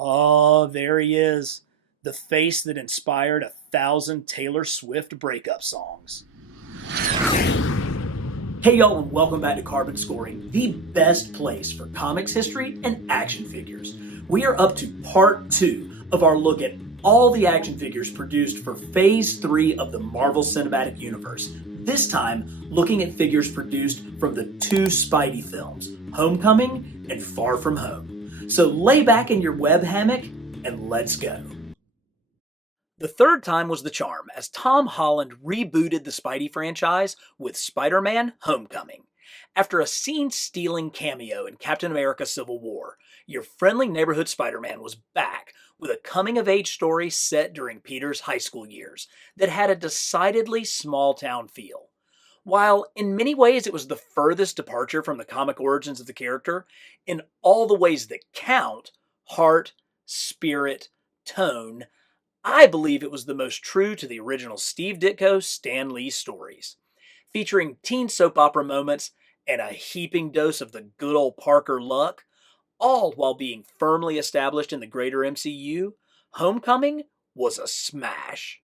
Oh, there he is. The face that inspired 1,000 Taylor Swift breakup songs. Hey y'all, and welcome back to Carbon Scoring, the best place for comics history and action figures. We are up to part 2 of our look at all the action figures produced for Phase 3 of the Marvel Cinematic Universe. This time, looking at figures produced from the 2 Spidey films, Homecoming and Far From Home. So lay back in your web hammock and let's go. The third time was the charm, as Tom Holland rebooted the Spidey franchise with Spider-Man Homecoming. After a scene-stealing cameo in Captain America Civil War, your friendly neighborhood Spider-Man was back with a coming-of-age story set during Peter's high school years that had a decidedly small-town feel. While in many ways it was the furthest departure from the comic origins of the character, in all the ways that count, heart, spirit, tone, I believe it was the most true to the original Steve Ditko Stan Lee stories. Featuring teen soap opera moments and a heaping dose of the good old Parker luck, all while being firmly established in the greater MCU, Homecoming was a smash.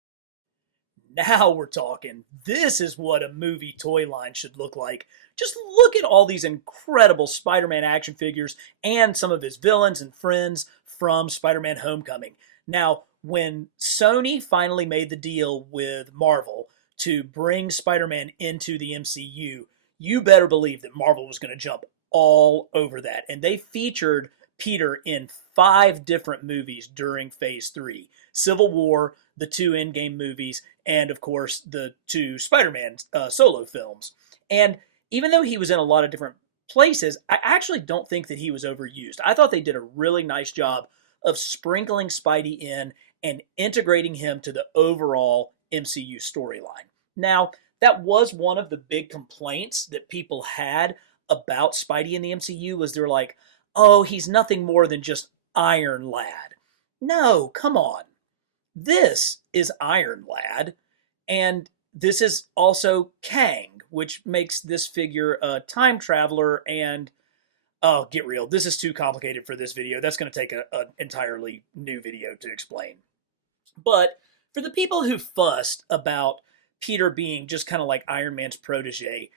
Now we're talking. This is what a movie toy line should look like. Just look at all these incredible Spider-Man action figures and some of his villains and friends from Spider-Man Homecoming. Now, when Sony finally made the deal with Marvel to bring Spider-Man into the MCU, you better believe that Marvel was going to jump all over that. And they featured Peter in 5 different movies during Phase 3. Civil War, the 2 Endgame movies, and of course the 2 Spider-Man solo films. And even though he was in a lot of different places, I actually don't think that he was overused. I thought they did a really nice job of sprinkling Spidey in and integrating him to the overall MCU storyline. Now, that was one of the big complaints that people had about Spidey in the MCU was they're like, oh, he's nothing more than just Iron Lad. No, come on. This is Iron Lad, and this is also Kang, which makes this figure a time traveler and oh, get real. This is too complicated for this video. That's going to take an entirely new video to explain. But for the people who fussed about Peter being just kind of like Iron Man's protege,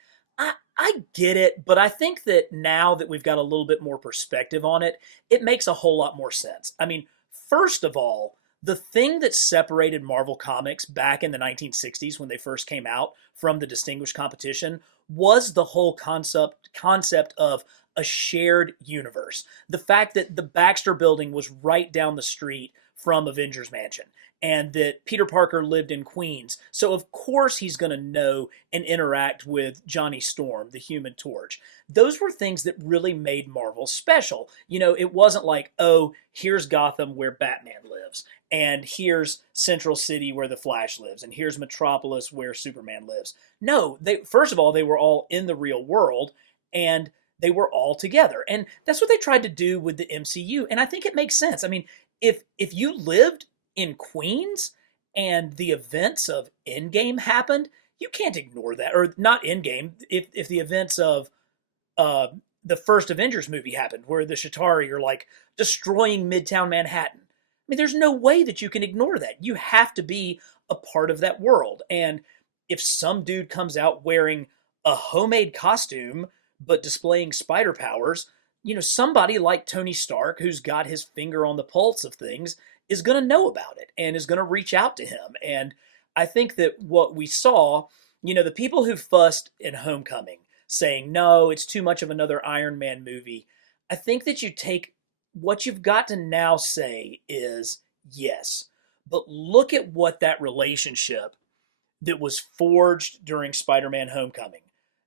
I get it, but I think that now that we've got a little bit more perspective on it, it makes a whole lot more sense. I mean, first of all, the thing that separated Marvel Comics back in the 1960s when they first came out from the distinguished competition was the whole concept of a shared universe. The fact that the Baxter building was right down the street from Avengers Mansion and that Peter Parker lived in Queens. So of course he's going to know and interact with Johnny Storm, the Human Torch. Those were things that really made Marvel special. You know, it wasn't like, oh, here's Gotham where Batman lives, and here's Central City where the Flash lives, and here's Metropolis where Superman lives. No, first of all, they were all in the real world, and they were all together. And that's what they tried to do with the MCU, and I think it makes sense. I mean, if you lived in Queens and the events of Endgame happened, you can't ignore that. Or not Endgame, if the events of the first Avengers movie happened, where the Chitauri are like destroying Midtown Manhattan. I mean, there's no way that you can ignore that. You have to be a part of that world. And if some dude comes out wearing a homemade costume but displaying spider powers, you know, somebody like Tony Stark, who's got his finger on the pulse of things, is going to know about it and is going to reach out to him. And I think that what we saw, you know, the people who fussed in Homecoming saying, no, it's too much of another Iron Man movie, I think that you take what you've got to now say is yes, but look at what that relationship that was forged during Spider-Man Homecoming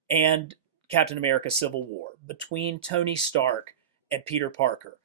and Captain America Civil War between Tony Stark and Peter Parker.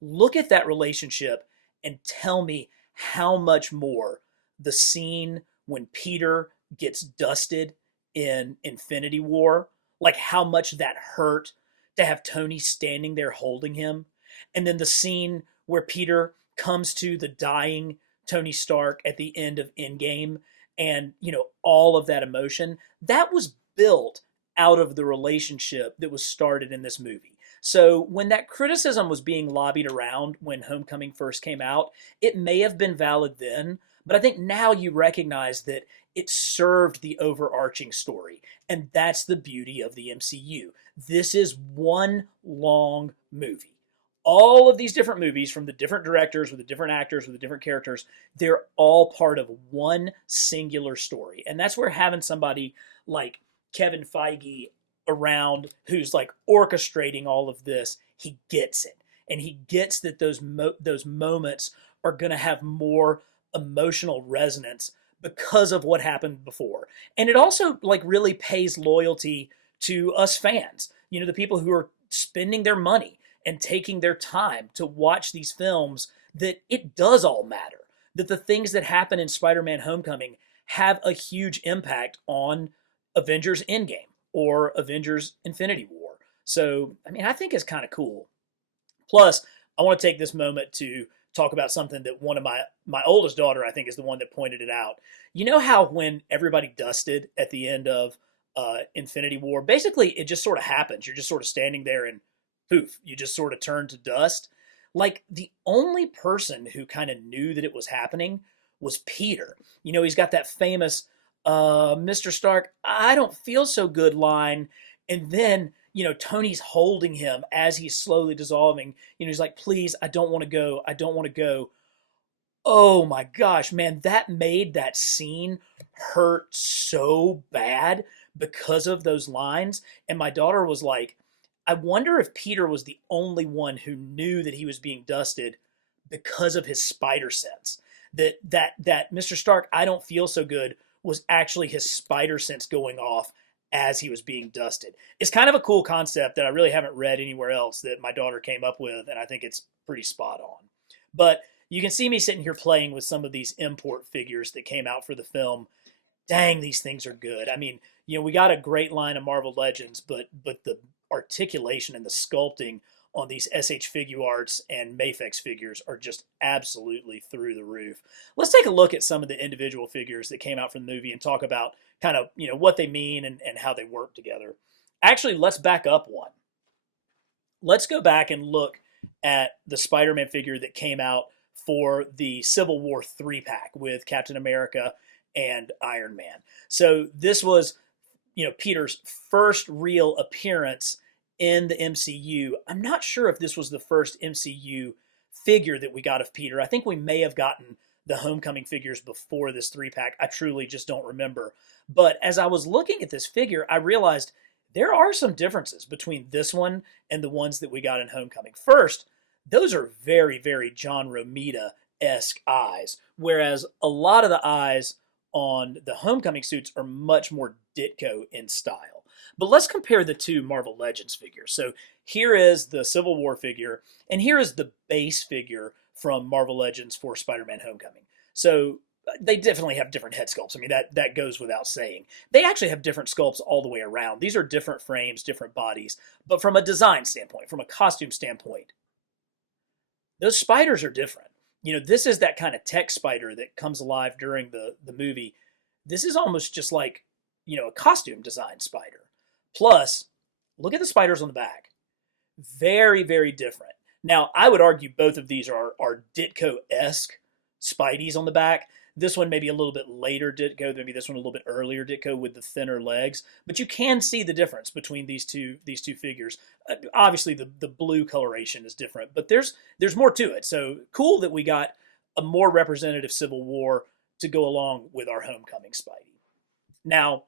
Look at that relationship and tell me how much more the scene when Peter gets dusted in Infinity War, like how much that hurt to have Tony standing there holding him. And then the scene where Peter comes to the dying Tony Stark at the end of Endgame and, you know, all of that emotion, that was built out of the relationship that was started in this movie. So when that criticism was being lobbied around when Homecoming first came out, it may have been valid then, but I think now you recognize that it served the overarching story. And that's the beauty of the MCU. This is one long movie. All of these different movies from the different directors with the different actors with the different characters, they're all part of one singular story. And that's where having somebody like Kevin Feige around who's like orchestrating all of this, he gets it. And he gets that those moments are going to have more emotional resonance because of what happened before. And it also like really pays loyalty to us fans. You know, the people who are spending their money and taking their time to watch these films, that it does all matter. That the things that happen in Spider-Man Homecoming have a huge impact on Avengers Endgame or Avengers Infinity War. So, I mean, I think it's kind of cool. Plus, I want to take this moment to talk about something that one of my oldest daughter, I think, is the one that pointed it out. You know how when everybody dusted at the end of Infinity War, basically it just sort of happens. You're just sort of standing there and poof, you just sort of turn to dust. Like the only person who kind of knew that it was happening was Peter. You know, he's got that famous Mr. Stark, I don't feel so good line. And then, you know, Tony's holding him as he's slowly dissolving. You know, he's like, please, I don't want to go. I don't want to go. Oh my gosh, man, that made that scene hurt so bad because of those lines. And my daughter was like, I wonder if Peter was the only one who knew that he was being dusted because of his spider sense. That Mr. Stark, I don't feel so good, was actually his spider sense going off as he was being dusted. It's kind of a cool concept that I really haven't read anywhere else that my daughter came up with, and I think it's pretty spot on. But you can see me sitting here playing with some of these import figures that came out for the film. Dang, these things are good. I mean, you know, we got a great line of Marvel Legends, but the articulation and the sculpting on these SH Figuarts and Mafex figures are just absolutely through the roof. Let's take a look at some of the individual figures that came out from the movie and talk about kind of, you know, what they mean and how they work together. Actually, let's back up one. Let's go back and look at the Spider-Man figure that came out for the Civil War 3-pack with Captain America and Iron Man. So this was, you know, Peter's first real appearance in the MCU. I'm not sure if this was the first MCU figure that we got of Peter. I think we may have gotten the Homecoming figures before this 3-pack. I truly just don't remember. But as I was looking at this figure, I realized there are some differences between this one and the ones that we got in Homecoming. First, those are very, very John Romita-esque eyes, whereas a lot of the eyes on the Homecoming suits are much more Ditko in style. But let's compare the two Marvel Legends figures. So here is the Civil War figure, and here is the base figure from Marvel Legends for Spider-Man Homecoming. So they definitely have different head sculpts. I mean, that goes without saying. They actually have different sculpts all the way around. These are different frames, different bodies. But from a design standpoint, from a costume standpoint, those spiders are different. You know, this is that kind of tech spider that comes alive during the movie. This is almost just like, you know, a costume design spider. Plus, look at the spiders on the back. Very, very different. Now, I would argue both of these are Ditko-esque Spideys on the back. This one maybe a little bit later Ditko, maybe this one a little bit earlier Ditko with the thinner legs. But you can see the difference between these two figures. Obviously, the blue coloration is different, but there's more to it. So cool that we got a more representative Civil War to go along with our Homecoming Spidey. Now,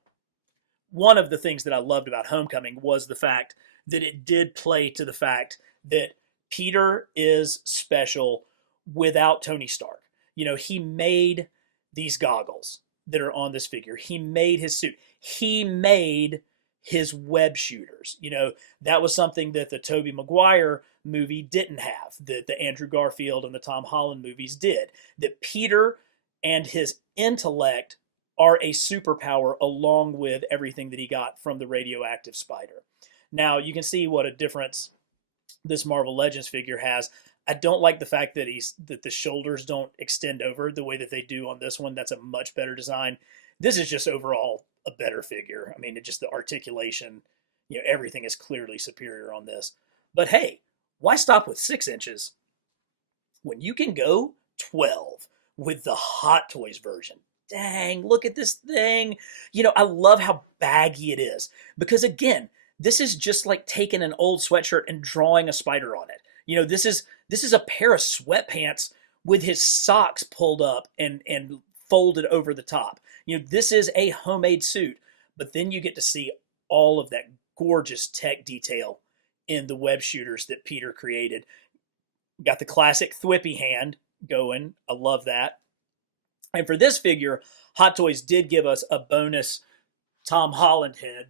one of the things that I loved about Homecoming was the fact that it did play to the fact that Peter is special without Tony Stark. You know, he made these goggles that are on this figure. He made his suit. He made his web shooters. You know, that was something that the Tobey Maguire movie didn't have, that the Andrew Garfield and the Tom Holland movies did. That Peter and his intellect are a superpower along with everything that he got from the radioactive spider. Now, you can see what a difference this Marvel Legends figure has. I don't like the fact that that the shoulders don't extend over the way that they do on this one. That's a much better design. This is just overall a better figure. I mean, it just the articulation, you know, everything is clearly superior on this. But hey, why stop with 6 inches when you can go 12 with the Hot Toys version? Dang, look at this thing. I love how baggy it is because, again, this is just like taking an old sweatshirt and drawing a spider on it. This is a pair of sweatpants with his socks pulled up and folded over the top. This is a homemade suit, but then you get to see all of that gorgeous tech detail in the web shooters that Peter created. Got the classic thwippy hand going. I love that. And for this figure, Hot Toys did give us a bonus Tom Holland head,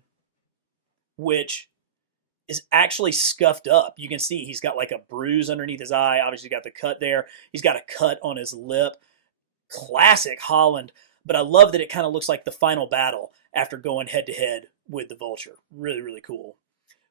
which is actually scuffed up. You can see he's got like a bruise underneath his eye. Obviously, got the cut there. He's got a cut on his lip. Classic Holland, but I love that it kind of looks like the final battle after going head to head with the Vulture. Really, really cool.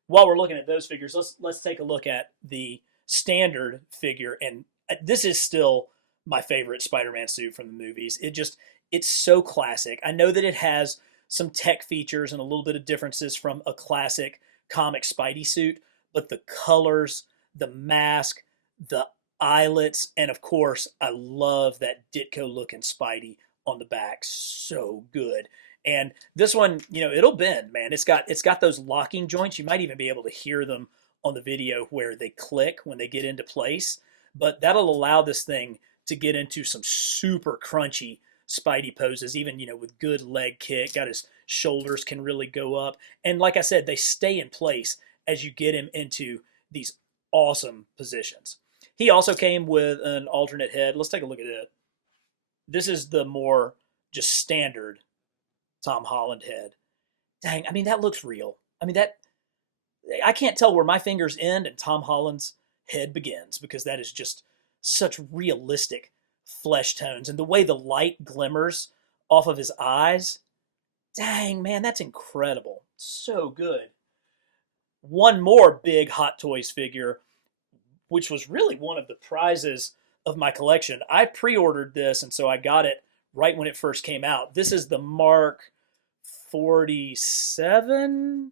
While we're looking at those figures, let's take a look at the standard figure, and this is still my favorite Spider-Man suit from the movies. It's so classic. I know that it has some tech features and a little bit of differences from a classic comic Spidey suit, but the colors, the mask, the eyelets, and of course, I love that Ditko looking Spidey on the back. So good. And this one, it'll bend, man. It's got those locking joints. You might even be able to hear them on the video where they click when they get into place. But that'll allow this thing to get into some super crunchy Spidey poses, even, with good leg kick. Got his shoulders can really go up. And like I said, they stay in place as you get him into these awesome positions. He also came with an alternate head. Let's take a look at it. This is the more just standard Tom Holland head. Dang, that looks real. I can't tell where my fingers end and Tom Holland's head begins because that is just such realistic flesh tones. And the way the light glimmers off of his eyes, dang, man, that's incredible. So good. One more big Hot Toys figure, which was really one of the prizes of my collection. I pre-ordered this, and so I got it right when it first came out. This is the Mark 47,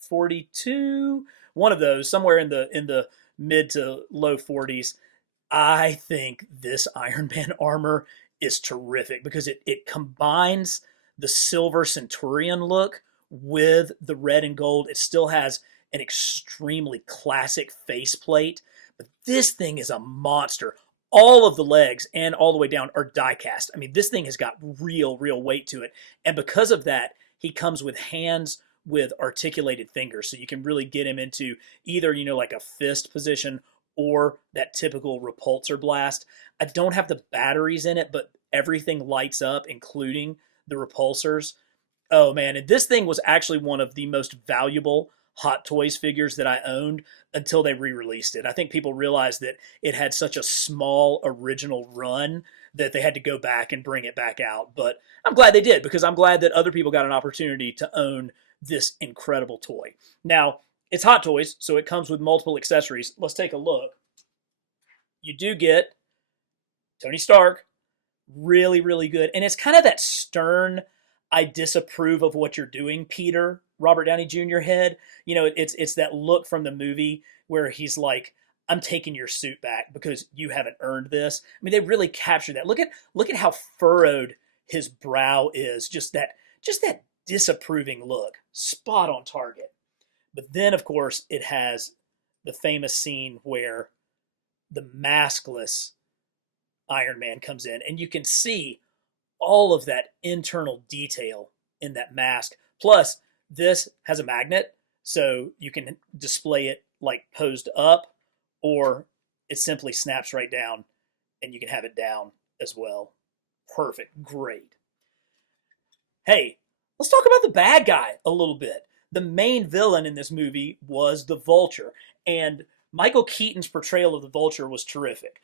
42, one of those, somewhere in the mid to low 40s. I think this Iron Man armor is terrific because it combines the silver Centurion look with the red and gold. It still has an extremely classic faceplate, but this thing is a monster. All of the legs and all the way down are die cast. This thing has got real weight to it. And because of that, he comes with hands with articulated fingers. So you can really get him into either, like a fist position or that typical repulsor blast. I don't have the batteries in it, but everything lights up, including the repulsors. Oh man, and this thing was actually one of the most valuable Hot Toys figures that I owned until they re-released it. I think people realized that it had such a small original run that they had to go back and bring it back out. But I'm glad they did because I'm glad that other people got an opportunity to own this incredible toy. Now, it's Hot Toys, so it comes with multiple accessories. Let's take a look. You do get Tony Stark, really good. And it's kind of that stern, I disapprove of what you're doing, Peter, Robert Downey Jr. head. It's that look from the movie where he's like, I'm taking your suit back because you haven't earned this. They really capture that. Look at how furrowed his brow is. Just that disapproving look. Spot on target. But then, of course, it has the famous scene where the maskless Iron Man comes in, and you can see all of that internal detail in that mask. Plus, this has a magnet, so you can display it like posed up, or it simply snaps right down, and you can have it down as well. Perfect. Great. Hey, let's talk about the bad guy a little bit. The main villain in this movie was the Vulture, and Michael Keaton's portrayal of the Vulture was terrific.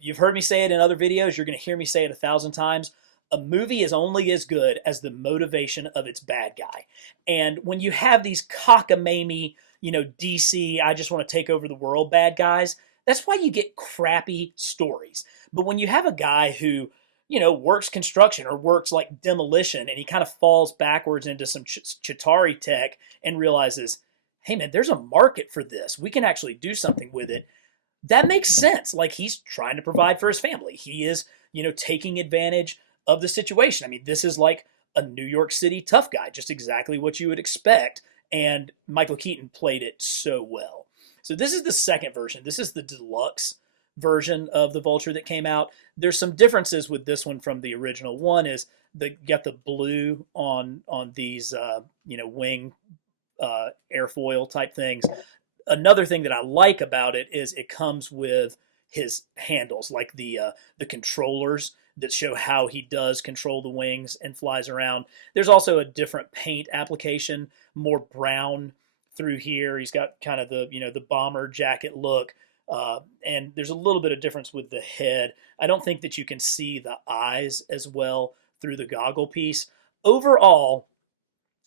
You've heard me say it in other videos. You're going to hear me say it 1,000 times. A movie is only as good as the motivation of its bad guy. And when you have these cockamamie, DC, I just want to take over the world bad guys, that's why you get crappy stories. But when you have a guy who, works construction or works like demolition, and he kind of falls backwards into some Chitauri tech and realizes, hey man, there's a market for this. We can actually do something with it. That makes sense. Like, he's trying to provide for his family. He is, taking advantage of the situation. I mean, this is like a New York City tough guy, just exactly what you would expect. And Michael Keaton played it so well. So this is the second version. This is the deluxe version of the Vulture that came out. There's some differences with this one from the original. One is got the blue on these wing airfoil type things. Another thing that I like about it is it comes with his handles, like the controllers that show how he does control the wings and flies around. There's also a different paint application, more brown through here. He's got kind of the bomber jacket look, and there's a little bit of difference with the head. I don't think that you can see the eyes as well through the goggle piece. Overall,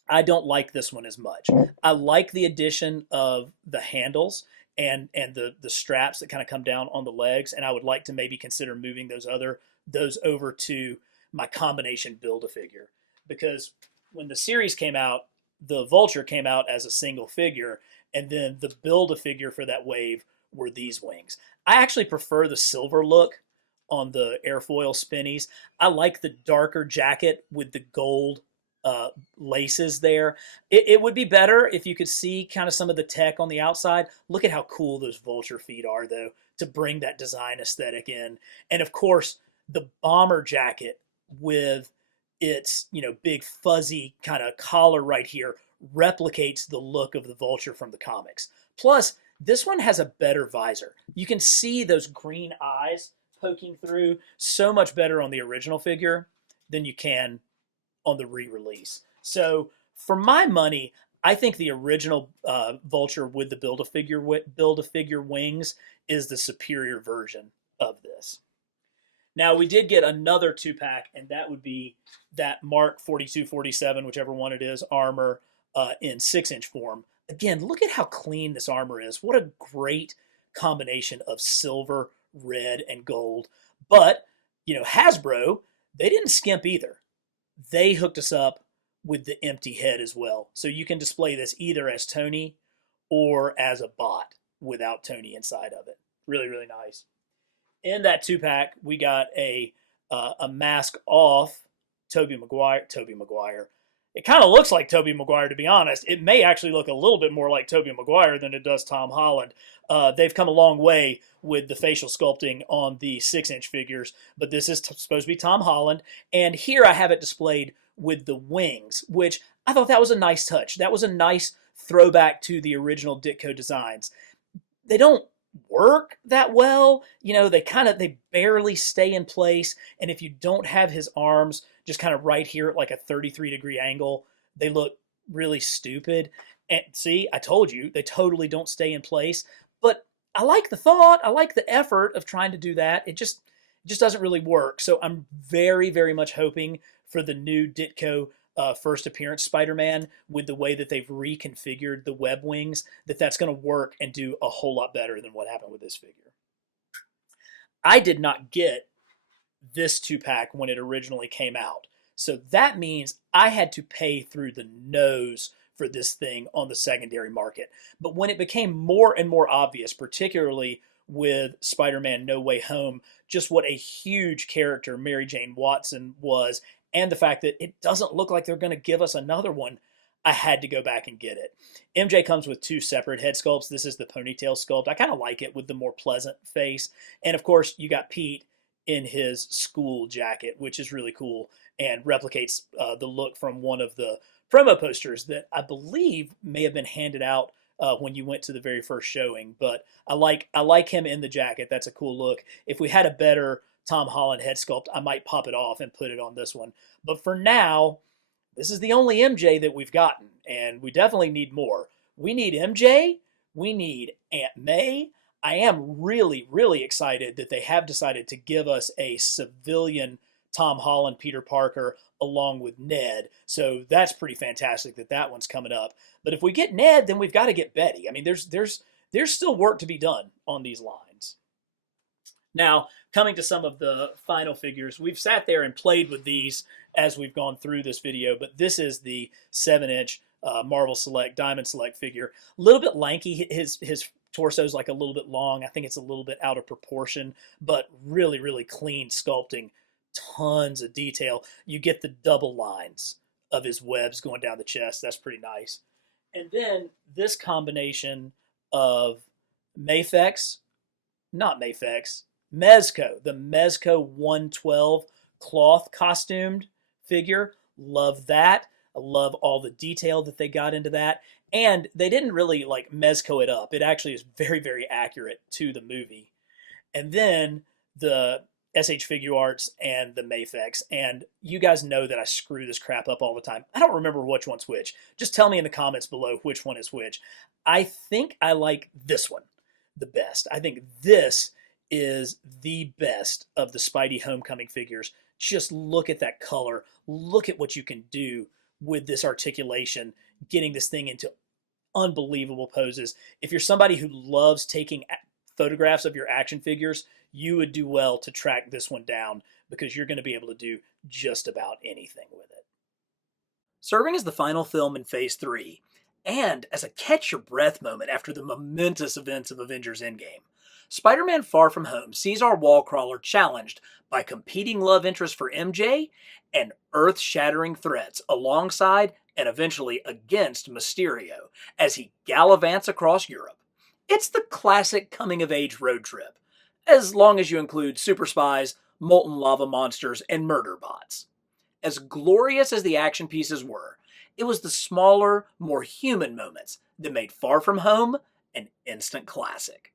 I don't like this one as much. I like the addition of the handles and the straps that kind of come down on the legs, and I would like to maybe consider moving those over to my combination Build-A-Figure, because when the series came out, the Vulture came out as a single figure, and then the Build-A-Figure for that wave were these wings. I actually prefer the silver look on the airfoil spinnies. I like the darker jacket with the gold laces there. It would be better if you could see kind of some of the tech on the outside. Look at how cool those Vulture feet are, though, to bring that design aesthetic in. And of course, the bomber jacket with its big fuzzy kind of collar right here replicates the look of the Vulture from the comics. Plus, this one has a better visor. You can see those green eyes poking through so much better on the original figure than you can on the re-release. So for my money, I think the original Vulture with the Build-A-Figure wings is the superior version of this. Now, we did get another 2-pack, and that would be that Mark 4247, whichever one it is, armor in 6-inch form. Again, look at how clean this armor is. What a great combination of silver, red, and gold. But, Hasbro, they didn't skimp either. They hooked us up with the empty head as well. So you can display this either as Tony or as a bot without Tony inside of it. Really, really nice. In that 2-pack, we got a mask off Tobey Maguire. It kind of looks like Tobey Maguire, to be honest. It may actually look a little bit more like Tobey Maguire than it does Tom Holland. They've come a long way with the facial sculpting on the 6-inch figures, but this is supposed to be Tom Holland. And here I have it displayed with the wings, which I thought that was a nice touch. That was a nice throwback to the original Ditko designs. They don't work that well. They barely stay in place. And if you don't have his arms just kind of right here at like a 33-degree angle, they look really stupid. And see, I told you, they totally don't stay in place. But I like the thought. I like the effort of trying to do that. It just doesn't really work. So I'm very, very much hoping for the new Ditko first appearance Spider-Man, with the way that they've reconfigured the web wings, that's going to work and do a whole lot better than what happened with this figure. I did not get this 2-pack when it originally came out. So that means I had to pay through the nose for this thing on the secondary market. But when it became more and more obvious, particularly with Spider-Man No Way Home, just what a huge character Mary Jane Watson was, and the fact that it doesn't look like they're going to give us another one, I had to go back and get it. MJ comes with 2 separate head sculpts. This is the ponytail sculpt. I kind of like it with the more pleasant face. And of course, you got Pete in his school jacket, which is really cool and replicates the look from one of the promo posters that I believe may have been handed out when you went to the very first showing. But I like him in the jacket. That's a cool look. If we had a better Tom Holland head sculpt, I might pop it off and put it on this one. But for now, this is the only MJ that we've gotten, and we definitely need more. We need MJ. We need Aunt May. I am really, really excited that they have decided to give us a civilian Tom Holland Peter Parker along with Ned. So that's pretty fantastic that one's coming up. But if we get Ned, then we've got to get Betty. I mean, there's still work to be done on these lines. Now, coming to some of the final figures, we've sat there and played with these as we've gone through this video, but this is the 7-inch Marvel Select, Diamond Select figure. A little bit lanky. His torso is like a little bit long. I think it's a little bit out of proportion, but really, really clean sculpting. Tons of detail. You get the double lines of his webs going down the chest. That's pretty nice. And then this combination of Mafex, not Mafex, Mezco, the Mezco 112 cloth costumed figure. Love that. I love all the detail that they got into that. And they didn't really like Mezco it up. It actually is very, very accurate to the movie. And then the SH Figure Arts and the Mafex. And you guys know that I screw this crap up all the time. I don't remember which one's which. Just tell me in the comments below which one is which. I think I like this one the best. I think this is the best of the Spidey Homecoming figures. Just look at that color. Look at what you can do with this articulation, getting this thing into unbelievable poses. If you're somebody who loves taking photographs of your action figures, you would do well to track this one down because you're going to be able to do just about anything with it. Serving as the final film in Phase 3, and as a catch-your-breath moment after the momentous events of Avengers Endgame, Spider-Man Far From Home sees our wall crawler challenged by competing love interests for MJ and earth-shattering threats alongside and eventually against Mysterio as he gallivants across Europe. It's the classic coming-of-age road trip, as long as you include super spies, molten lava monsters, and murder bots. As glorious as the action pieces were, it was the smaller, more human moments that made Far From Home an instant classic.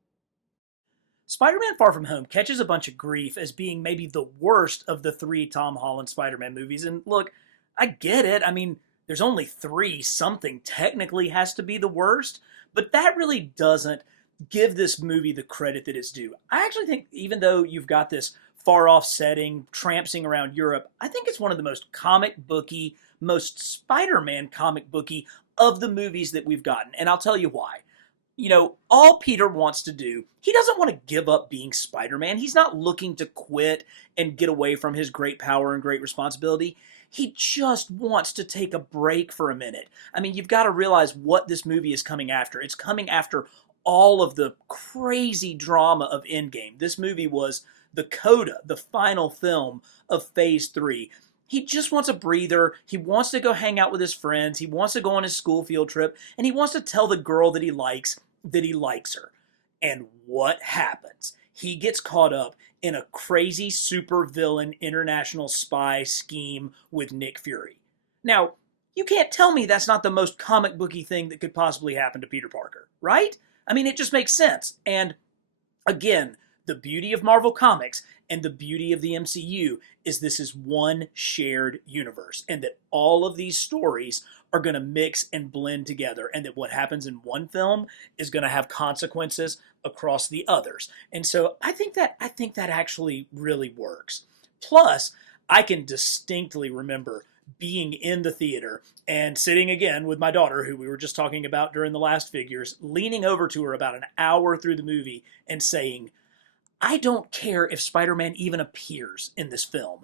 Spider-Man Far From Home catches a bunch of grief as being maybe the worst of the 3 Tom Holland Spider-Man movies. And look, I get it. I mean, there's only 3. Something technically has to be the worst. But that really doesn't give this movie the credit that it's due. I actually think even though you've got this far-off setting, trampsing around Europe, I think it's one of the most comic booky, most Spider-Man comic booky of the movies that we've gotten. And I'll tell you why. You know, all Peter wants to do, he doesn't want to give up being Spider-Man. He's not looking to quit and get away from his great power and great responsibility. He just wants to take a break for a minute. I mean, you've got to realize what this movie is coming after. It's coming after all of the crazy drama of Endgame. This movie was the coda, the final film of Phase 3. He just wants a breather. He wants to go hang out with his friends. He wants to go on his school field trip. And he wants to tell the girl that he likes her. And what happens? He gets caught up in a crazy supervillain international spy scheme with Nick Fury. Now, you can't tell me that's not the most comic booky thing that could possibly happen to Peter Parker, right? I mean, it just makes sense. And again, the beauty of Marvel Comics and the beauty of the MCU is this is one shared universe, and that all of these stories are going to mix and blend together, and that what happens in one film is going to have consequences across the others. And so I think that actually really works. Plus, I can distinctly remember being in the theater and sitting again with my daughter, who we were just talking about during the last figures, leaning over to her about an hour through the movie and saying, I don't care if Spider-Man even appears in this film.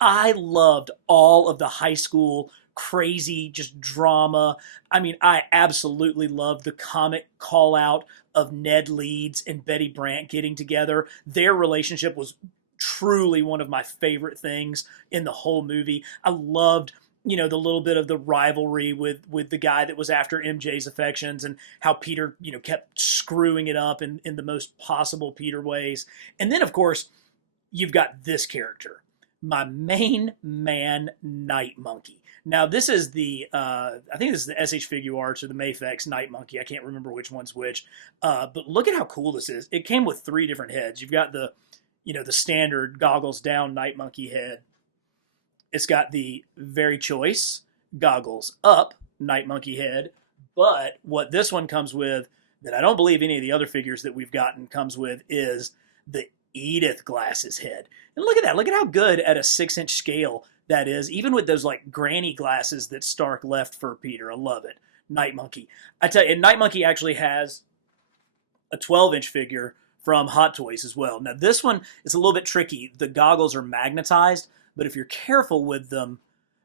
I loved all of the high school crazy just drama. I mean, I absolutely loved the comic call out of Ned Leeds and Betty Brant getting together. Their relationship was truly one of my favorite things in the whole movie. I loved, you know, the little bit of the rivalry with the guy that was after MJ's affections and how Peter, you know, kept screwing it up in the most possible Peter ways. And then, of course, you've got this character, my main man, Night Monkey. Now, this is the, I think this is the SH Figure Arts or the Mafex Night Monkey. I can't remember which one's which. But look at how cool this is. It came with 3 different heads. You've got the, you know, the standard goggles down Night Monkey head. It's got the very choice goggles up Night Monkey head. But what this one comes with that I don't believe any of the other figures that we've gotten comes with is the Edith glasses head. And look at that. Look at how good at a 6-inch scale that is. Even with those like granny glasses that Stark left for Peter. I love it. Night Monkey. I tell you, Night Monkey actually has a 12-inch figure from Hot Toys as well. Now this one is a little bit tricky. The goggles are magnetized, but if you're careful with them,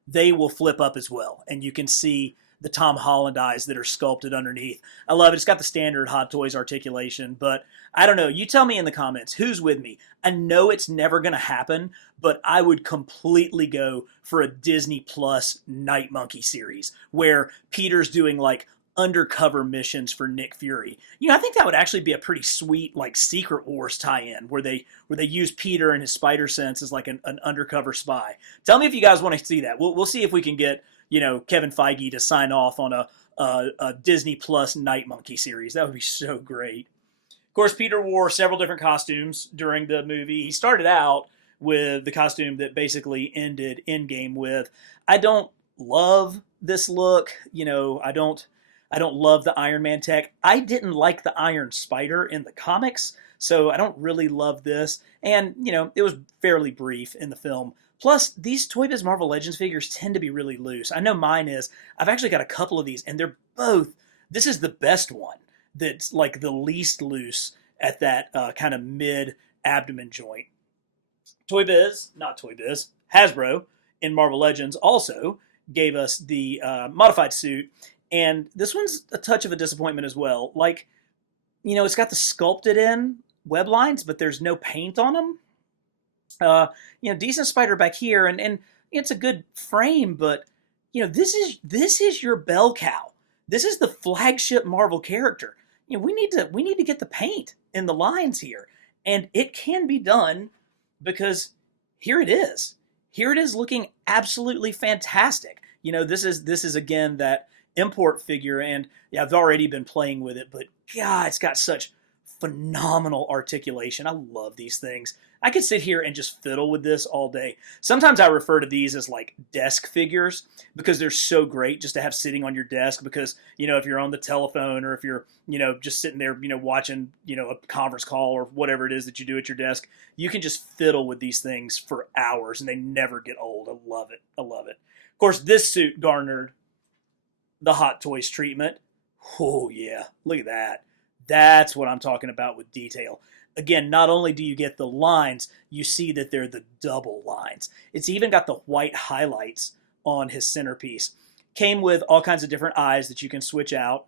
they will flip up as well. And you can see the Tom Holland eyes that are sculpted underneath. I love it. It's got the standard Hot Toys articulation, but I don't know. You tell me in the comments who's with me. I know it's never going to happen, but I would completely go for a Disney Plus Night Monkey series where Peter's doing like undercover missions for Nick Fury. I think that would actually be a pretty sweet like Secret Wars tie-in where they use Peter and his spider sense as like an undercover spy. Tell me if you guys want to see that. We'll see if we can get Kevin Feige to sign off on a Disney Plus Night Monkey series. That would be so great. Of course, Peter wore several different costumes during the movie. He started out with the costume that basically ended Endgame with. I don't love this look. I don't love the Iron Man tech. I didn't like the Iron Spider in the comics, so I don't really love this. And, it was fairly brief in the film. Plus, these Toy Biz Marvel Legends figures tend to be really loose. I know mine is. I've actually got a couple of these, and they're both, this is the best one that's like the least loose at that kind of mid-abdomen joint. Hasbro in Marvel Legends also gave us the modified suit, and this one's a touch of a disappointment as well. Like, it's got the sculpted in web lines, but there's no paint on them. Decent spider back here, and it's a good frame, but this is your bell cow. This is the flagship Marvel character. We need to get the paint in the lines here, and it can be done because here it is. Here it is looking absolutely fantastic. This is again that import figure, and I've already been playing with it, but God, it's got such phenomenal articulation. I love these things. I could sit here and just fiddle with this all day. Sometimes I refer to these as like desk figures because they're so great just to have sitting on your desk because, if you're on the telephone or if you're, just sitting there, watching, a conference call or whatever it is that you do at your desk, you can just fiddle with these things for hours and they never get old. I love it. I love it. Of course, this suit garnered the Hot Toys treatment. Oh yeah, look at that. That's what I'm talking about with detail. Again, not only do you get the lines, you see that they're the double lines. It's even got the white highlights on his centerpiece. Came with all kinds of different eyes that you can switch out.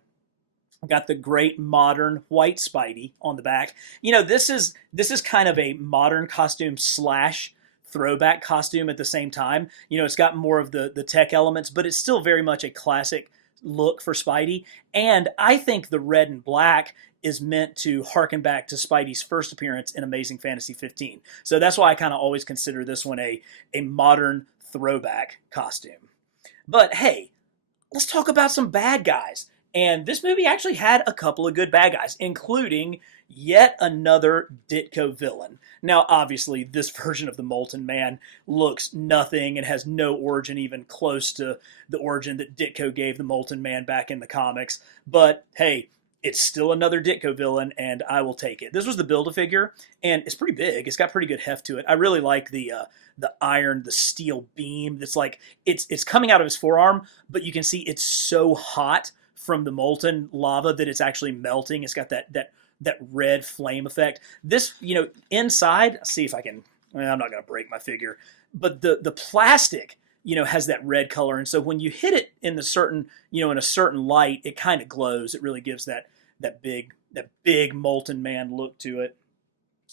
Got the great modern white Spidey on the back. This is kind of a modern costume slash throwback costume at the same time. It's got more of the tech elements, but it's still very much a classic look for Spidey. And I think the red and black is meant to harken back to Spidey's first appearance in Amazing Fantasy 15. So that's why I kind of always consider this one a modern throwback costume. But hey, let's talk about some bad guys. And this movie actually had a couple of good bad guys, including yet another Ditko villain. Now, obviously, this version of the Molten Man looks nothing and has no origin even close to the origin that Ditko gave the Molten Man back in the comics. But hey, it's still another Ditko villain, and I will take it. This was the Build-A-Figure, and it's pretty big. It's got pretty good heft to it. I really like the steel beam. That's like it's coming out of his forearm, but you can see it's so hot from the molten lava that it's actually melting. It's got that red flame effect. This, inside, let's see if I can, I'm not going to break my figure, but the plastic, has that red color. And so when you hit it in a certain light, it kind of glows. It really gives that big Molten Man look to it.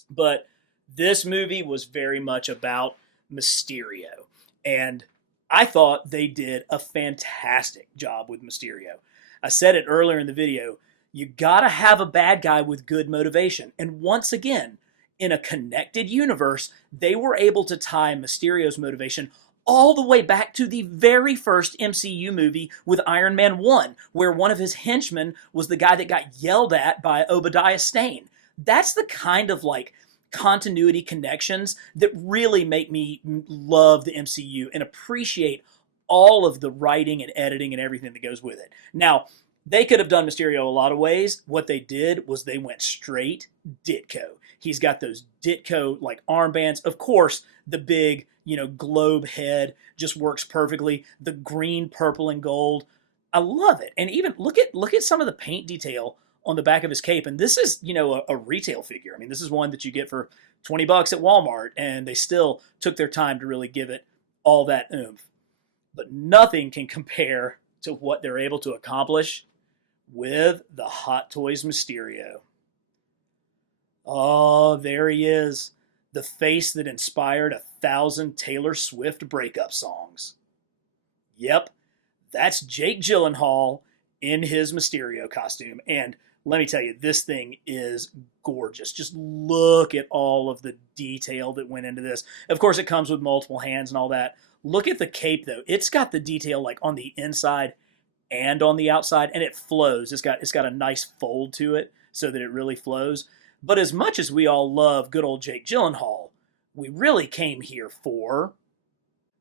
But this movie was very much about Mysterio. And I thought they did a fantastic job with Mysterio. I said it earlier in the video, you gotta have a bad guy with good motivation. And once again, in a connected universe, they were able to tie Mysterio's motivation all the way back to the very first MCU movie with Iron Man 1, where one of his henchmen was the guy that got yelled at by Obadiah Stane. That's the kind of continuity connections that really make me love the MCU and appreciate all of the writing and editing and everything that goes with it. Now, they could have done Mysterio a lot of ways. What they did was they went straight Ditko. He's got those Ditko armbands. Of course, the big, globe head just works perfectly. The green, purple, and gold. I love it. And even look at some of the paint detail on the back of his cape. And this is, a retail figure. I mean, this is one that you get for $20 at Walmart, and they still took their time to really give it all that oomph. But nothing can compare to what they're able to accomplish with the Hot Toys Mysterio. Oh, there he is, the face that inspired 1,000 Taylor Swift breakup songs. Yep, that's Jake Gyllenhaal in his Mysterio costume. And let me tell you, this thing is gorgeous. Just look at all of the detail that went into this. Of course, it comes with multiple hands and all that. Look at the cape, though. It's got the detail like on the inside and on the outside, and it flows. It's got a nice fold to it so that it really flows. But as much as we all love good old Jake Gyllenhaal, we really came here for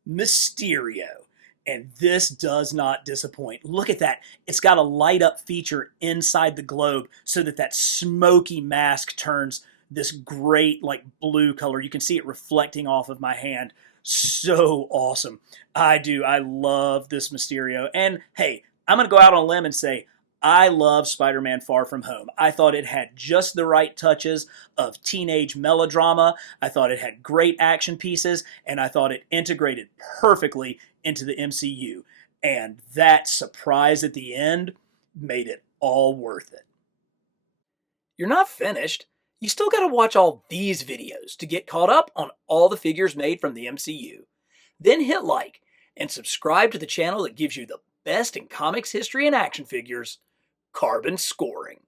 Mysterio. And this does not disappoint. Look at that. It's got a light up feature inside the globe so that that smoky mask turns this great like blue color. You can see it reflecting off of my hand. So awesome. I do. I love this Mysterio. And hey, I'm going to go out on a limb and say I love Spider-Man Far From Home. I thought it had just the right touches of teenage melodrama. I thought it had great action pieces, and I thought it integrated perfectly into the MCU. And that surprise at the end made it all worth it. You're not finished. You still got to watch all these videos to get caught up on all the figures made from the MCU. Then hit like and subscribe to the channel that gives you the best in comics history and action figures, Carbon Scoring.